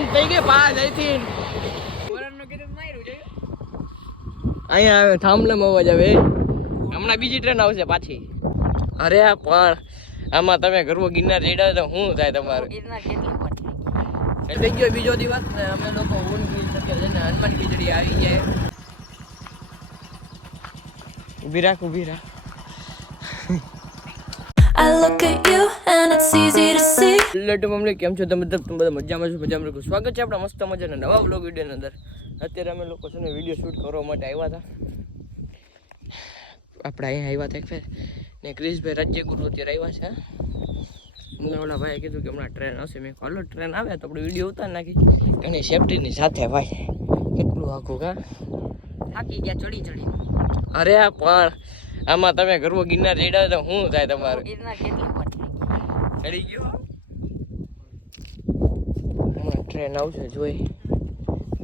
Train થઈ ગઈ pass અહીંથી અહીંયા આવે થાંભલામાં અવાજ આવે હમણાં બીજી ટ્રેન આવશે પાછી અરે પણ આમાં તમે ગરવો ગિરનાર ચડ્યા તો શું થાય તમારું ગિરનાર કેટલી પર થઈ ગયો બીજો દિવસ ને અમે લોકો ઊન હિલ સર્કલ જઈને હનુમાન ખીચડી આવી જાય ઊભી રાખ I look at you and it's easy to see. લેટુ મમ્મી કેમ છો તમે બધા મજામાં છો સ્વાગત છે આપણા મસ્ત મજાના નવા વ્લોગ વિડીયોની અંદર અત્યારે અમે લોકો છે ને વિડીયો શૂટ કરવા માટે આવ્યા હતા આપણે અહીંયા આવ્યા હતા એક ફેર ને ક્રિશભાઈ રાજ્યગુરુ અત્યારે આવ્યા છે મને ઓલા ભાઈએ કીધું કે હમણાં ટ્રેન હશે મેં હાલો ટ્રેન આવે તો આપણે વિડીયો ઉતારી નાખી અને સેફટીની સાથે ભાઈ કેટલું આખું કા થાકી ગયા ચડી અરે પણ આમાં તમે ગરવો ગિરનાર ચડ્યા તો શું થાય તમારું ગિરનાર કેટલી પર ચડી ગયો ટ્રેન આવશે જોઈ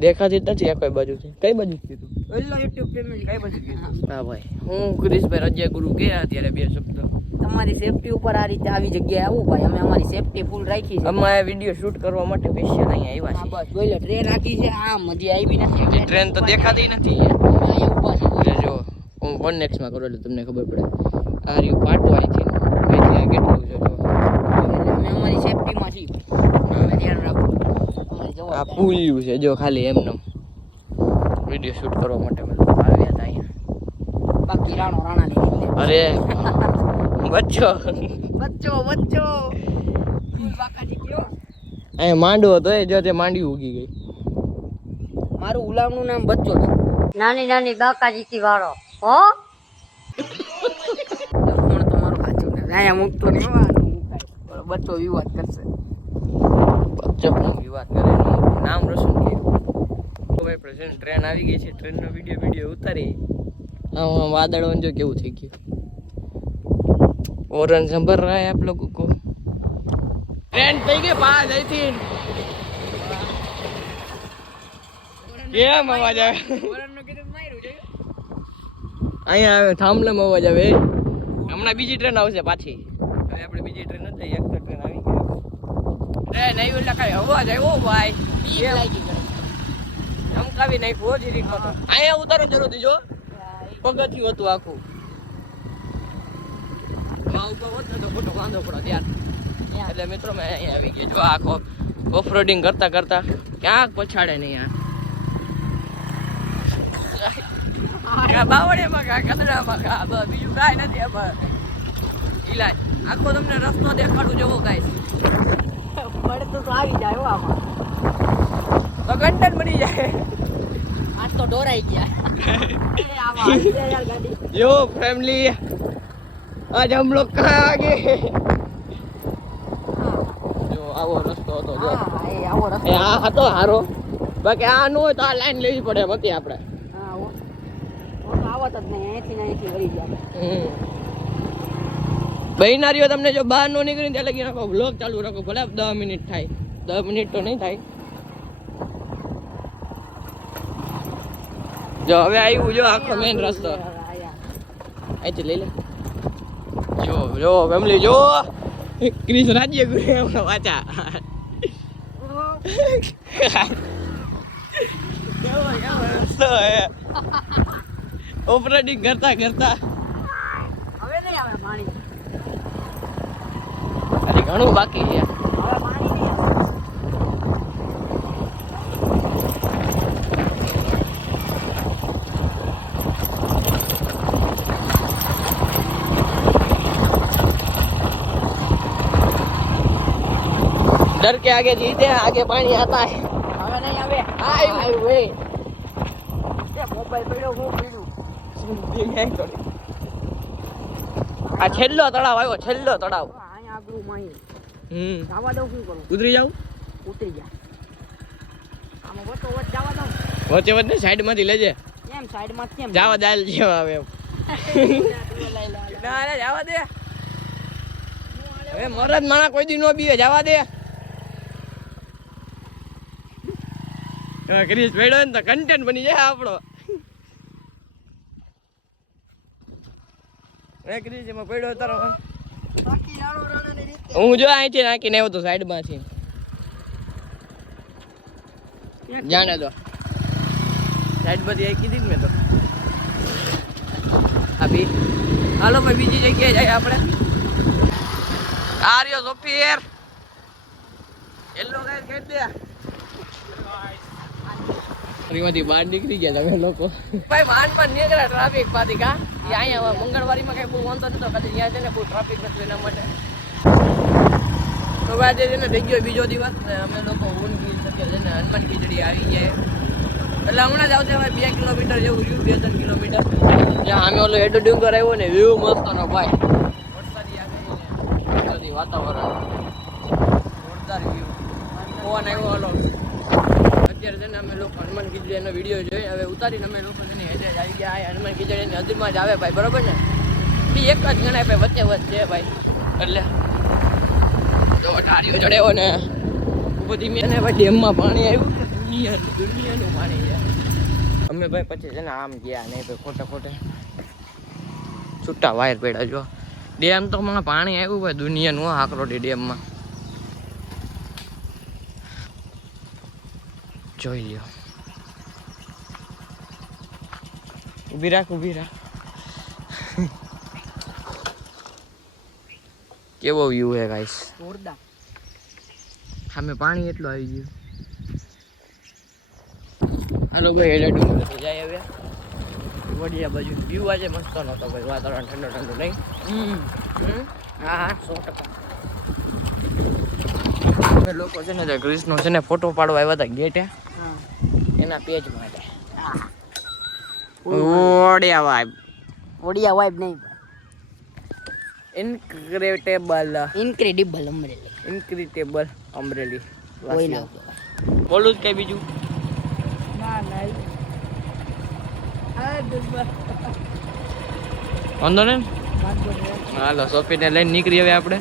દેખાતી જ નથી આ કઈ બાજુથી કઈ બાજુ કીધું ઓલો YouTube ફેમિલી કઈ બાજુ હા ભાઈ હું ક્રિશભાઈ રાજ્યગુરુ ગયા અત્યારે બે શબ્દ તમારી સેફટી ઉપર આ રીતે આવી જગ્યાએ આવું ભાઈ અમે અમારી સેફટી ફૂલ રાખી છે અમે આ વિડીયો શૂટ કરવા માટે સ્પેશિયલ અહીંયા આવ્યા બસ બોલો ટ્રેન આખી છે આમ હજી આવી નથી છે ટ્રેન તો દેખાતી નથી અહીંયા ઊભા છે જો હું 1x માં કરું એટલે તમને ખબર પડે આ રહ્યું પાટો અહીંથી ત્યાં કેટલું છે જો અમે અમારી સેફટીમાં છીએ અમે ધ્યાન રાખવું આ પુલિયું છે જો ખાલી એમને વિડીયો શૂટ કરવા માટે અમે લોકો આવ્યા હતા અહીંયા બાકી રાણા લઈ અરે બચ્ચો બાકાજી કયો અહીંયા માંડવો હતો એ જો તે માંડી ઉગી ગઈ મારું ગુલામનું નામ બચ્ચો છે નાની નાની બાકાજી વાળો હો લખમણ તમારું સાચું ને અહીંયા મૂકતો નહીં બચ્ચો વિવાદ કરશે બચ્ચો વિવાદ કરે નામ રોશન કર્યું ભાઈ પ્રેઝન્ટ ટ્રેન આવી ગઈ છે ટ્રેનનો વિડીયો ઉતારી આમ વાદળો જો કેવું થઈ ગયું ઓરન સંભર રહા હે આપ લોકો કો ટ્રેન થઈ ગઈ પાસ અહીંથી કેમ અવાજ આવે અહીંયા આવે થાંભલામાં અવાજ આવે હમણાં બીજી ટ્રેન આવશે પાછી હવે આપણે બીજી ટ્રેન નથી એક તો ટ્રેન આવી ગઈ ટ્રેન આવી એટલે કઈ અવાજ આવ્યો ભાઈ ધમકાવી નાખ્યો જ રીતનો તો અહીંયા ઉતારો જરૂર જો પગથિયું હતું આખું ઉપર હોત ને તો ખોટો વાંધો પડો ત્યાં એટલે મિત્રો મેં અહીંયા આવી ગયા જો આખો ઓફ રોડિંગ કરતા ક્યાંક પછાડે નહીં આ બાવળીમાં કા કદડામાં કા બીજું કાંઈ નથી એમાં ઈલાજ આખો તમને રસ્તો દેખાડું જોવો ગાઈસ પડતું તો આવી જાય હો આમાં તો કન્ટેન્ટ બની જાય આજ તો ડોરાઈ ગયા यो फैमिली आज हम लोग कहाँ आ गए जो આવો રસ્તો હતો જો આવો રસ્તો આ હતો હારો બાકી આ નો હોય તો આ લાઈન લેવી પડે બાકી આપણે આવત જ નહીં અહીંથી વળી ગયા બહેનારીઓ તમને જો બહાર નો નીકળીને ત્યાં લગી રાખો વ્લોગ ચાલુ રાખો ભલે 10 મિનિટ થાય 10 મિનિટ તો નહીં થાય જો હવે આવ્યું જો આખો મેઇન રસ્તો અહીંથી લઈ લે જો ફેમિલી જો ક્રિશ રાજ્યગુરુ એમનો વાચા રસ્તો ઓપરેટિંગ કરતા હવે નહીં આવે પાણી હજી ઘણું બાકી છે હવે પાણી નહીં આવે डर के आगे जीते हैं आगे पानी आता है હવે નહીં આવે आयु वे મોબાઈલ પડ્યો હું પીડું આ છેલ્લો તળાવ આવ્યો છેલ્લો તળાવ અહીંયા આગળ માઈ જવા દઉં શું કરું ઉતરી જાવ ઉતરી જા આમાં વચ્ચે વચ્ચે જવા દઉં વચ્ચે વચ્ચે સાઈડ માંથી લેજે કેમ સાઈડમાં કેમ જાવા દાલ જેવા આવે એમ ના ના જવા દે હવે મરદ માણા કોઈ દી નો બીવે જવા દે ક્રિશ ભેડો ને તો કન્ટેન્ટ બની જાય આપણો ક્રિશ એમાં પડ્યો તારો હું જો અહીંથી નાખીને આવ્યો તો સાઈડમાંથી જાણે તો સાઈડ બધી આવી કીધી ને મેં તો આ બી હાલો ભાઈ બીજી જગ્યાએ જાય આપણે આર્યો સોફીર યલો ગાય કહી દે માંથી બહાર નીકળી ગયા તમે લોકો ભાઈ વાન પર નીકળ્યા ટ્રાફિક માંથી કા અહીંયા મંગળવારીમાં કઈ બહુ વાંધો નતો કદી ત્યાં છે ને બહુ ટ્રાફિક હતું એના માટે તો આજે છે ને થઈ ગયો બીજો દિવસ ને અમે લોકો ઊન ગીર સત્ય છે ને હનુમાન ખીચડી આવી જાય એટલે હમણાં જ આવશે હવે 2 કિલોમીટર જેવું રહ્યું 2-3 કિલોમીટર જ્યાં અમે ઓલો હેડો ડુંગર આવ્યો ને વ્યૂ મસ્ત નો ભાઈ વરસાદી આવી ને વાતાવરણ જોરદાર વ્યૂ પવન આવ્યો ઓલો અત્યારે છે ને અમે લોકો હનુમાન ખીચડી એનો વિડીયો જોઈએ હવે ઉતારીને અમે લોકો છે ને હેડે જ આવી ગયા હનુમાન ખીચડી ને હદમાં જ આવે ભાઈ બરોબર ને બી એક જ ગણાય ભાઈ વચ્ચે વચ્ચે ભાઈ એટલે તો ટાળીઓ ચડ્યો ને બધી મેં ભાઈ ડેમમાં પાણી આવ્યું દુનિયાનું પાણી છે અમે ભાઈ પછી છે ને આમ ગયા નહીં ભાઈ ખોટે છૂટા વાયર પડ્યા જો ડેમ તો માં પાણી આવ્યું ભાઈ દુનિયાનું આકરોટી ડેમમાં જોઈ લ્યો ઊભી રાખ કેવો વ્યૂ હે ગાઈસ જોરદાર સામે પાણી એટલું આવી ગયું હાલો ભાઈ હેડે ડુંગર જાય હવે વડિયા બાજુ વ્યૂ આજે મસ્ત નતો ભાઈ વાતાવરણ ઠંડુ નહીં હા 100% અમે લોકો છે ને ગ્રીસનો છે ને ફોટો પાડવા આવ્યા હતા ગેટે એના પેજ માટે ઓડિયા વાઇબ નહીં ઇન્ક્રેડિબલ અમરેલી કોઈ ના બોલું જ કઈ બીજું વાંધો ને હાલો સોફીને લઈને નીકળી હવે આપણે